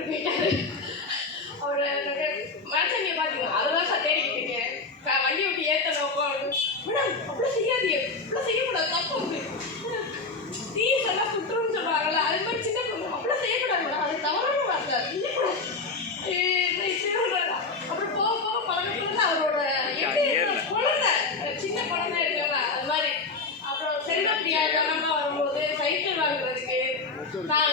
விட்டு போயிட்டாரு அவரை மனுஷங்க பாத்தீங்க அதெல்லாம் சார் தேடிக்கிட்டு இருக்கேன் வண்டி விட்டு ஏத்தணும் மேடம் அப்படிலாம் செய்யாதீங்க. அப்படிலாம் செய்யக்கூடாது தப்பு. தீ சொன்னா சுற்றுன்னு சொல்றாங்கல்ல அது மாதிரி சின்ன பொண்ணு அப்படிலாம் செய்யக்கூடாது மேடம். அது தவறான வார்த்தை செய்யக்கூடாது. அப்புறம் போக போக பழகத்துல அவரோட எப்படி குழந்தை. சின்ன குழந்தை இருக்கல அது மாதிரி. அப்புறம் செல்வப்பிரியா கனமா வரும்போது சைக்கிள் வாங்குறதுக்கு நான்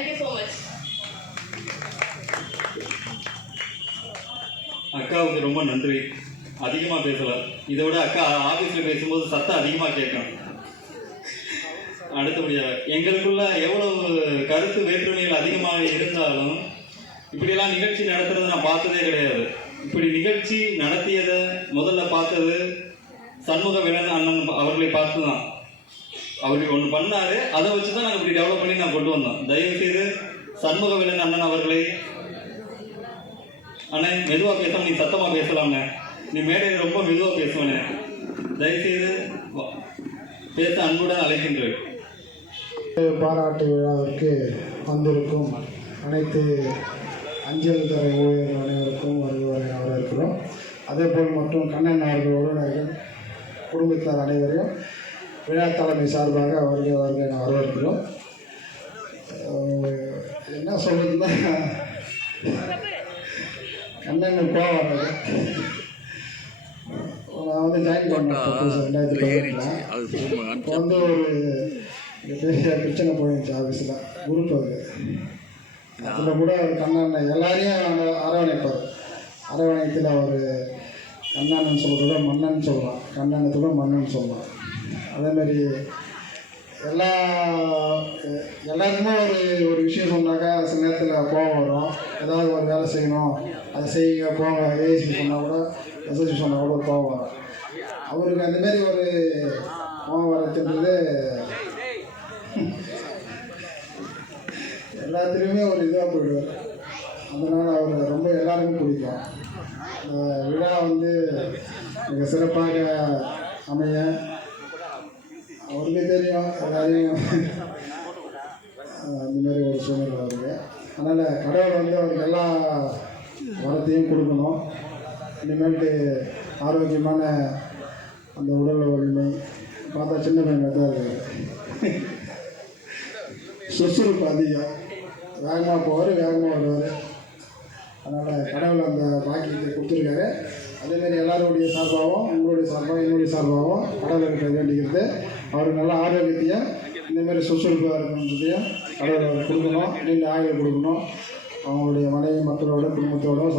தேங்க்யூ ஸோ மச் அக்காவுக்கு ரொம்ப நன்றி. அதிகமாக பேசல. இதை விட அக்கா ஆஃபீஸில் பேசும்போது சத்தம் அதிகமாக கேட்கும். அடுத்தபடியாக எங்களுக்குள்ள எவ்வளவு கருத்து வேற்றுமைகள் அதிகமாக இருந்தாலும் இப்படியெல்லாம் நிகழ்ச்சி நடத்துறது நான் பார்த்ததே கிடையாது. இப்படி நிகழ்ச்சி நடத்தியதை முதல்ல பார்த்தது சண்முக விலன் அண்ணன் அவர்களை பார்த்து தான் அவர் ஒன்று பண்ணாரு. அதை வச்சு தான் நாங்கள் இப்படி டெவலப் பண்ணி நான் கொண்டு வந்தோம். தயவு செய்து சண்முக விலன் அண்ணன் அவர்களை அண்ணன் மெதுவாக பேசாம நீ சத்தமாக பேசலாம்ண்ணே நீ மேடையில் ரொம்ப மெதுவாக பேசுவனே. தயவுசெய்து பேச அன்புடன் அழைக்கின்றேன். பாராட்டு விழாவிற்கு வந்திருக்கும். அனைத்து அஞ்சல் துறை ஊழியர்கள் அனைவருக்கும் வருவாரை வரவேற்கிறோம் அதேபோல் மற்றும் கண்ணன் அவர்களோடு குடும்பத்தார் அனைவரையும் விழா தலைமை சார்பாக அவர்கள் அவர்களை நான் வரவேற்கிறோம் என்ன சொல்றதுன்னா கண்ணன் கோவம் வர்றது நான் வந்து ஜாயின் பண்ணேன் ரெண்டாயிரத்தி பதினெட்டில். வந்து ஒரு பெரிய பிரச்சனை போயிடுச்சு ஆஃபீஸில் குரூப் அது. அதில் கூட கண்ணாண்ணன் எல்லாரையும் அரவணைப்பார். அரவணைத்தில் அவர் கண்ணாண்ணன் சொல்கிறத மன்னன் சொல்லலாம் கண்ணனத்தோட மன்னன் சொல்லலாம் அதேமாரி எல்லா எல்லாருக்குமே ஒரு ஒரு விஷயம் சொன்னாக்கா சில நேரத்தில் கோபம் வரும். ஏதாவது ஒரு வேலை செய்யணும் அதை செய்யுங்க போங்க ஏசி சொன்னால் கூட எஸ்எஸ்சி சொன்னால் கூட கோபம் வரும். அவருக்கு அந்தமாரி ஒரு கோபம் வரதுன்றது எல்லாத்துலேயுமே ஒரு இதாக போயிடுவார். அதனால் அவர் ரொம்ப எல்லாருக்கும் பிடிக்கும். விழா வந்து மிக சிறப்பாக அமைய அவருக்கே தெரியும் எல்லாரையும். அஹ், இந்த மாதிரி ஒரு சூழ்நிலை அவருக்கு அதனால் கடவுள் வந்து அவருக்கு எல்லா வரத்தையும் கொடுக்கணும். இனிமேட்டு ஆரோக்கியமான அந்த உடல் வலிமை பார்த்தா சின்ன பையன் தான் இருக்காரு. சுறுசுறுப்பு அதிகம். வேகமாக போவார் வேகமாக வருவார். அதனால் கடவுள் அந்த பாக்கியத்தை கொடுத்துருக்காரு. அதேமாரி எல்லாருடைய சார்பாகவும் உங்களுடைய சார்பாகவும் என்னுடைய சார்பாகவும் கடவுள்கிட்ட வேண்டிக்கிறது. அவருக்கு நல்ல ஆரோக்கியத்தையும் இந்தமாரி சுறுசுறுப்பாக இருக்கணுன்றதையும் கடவுள் அவர் கொடுக்கணும். நீண்ட ஆயுள் கொடுக்கணும். அவங்களுடைய மனைவி மக்களோட குடும்பத்தோட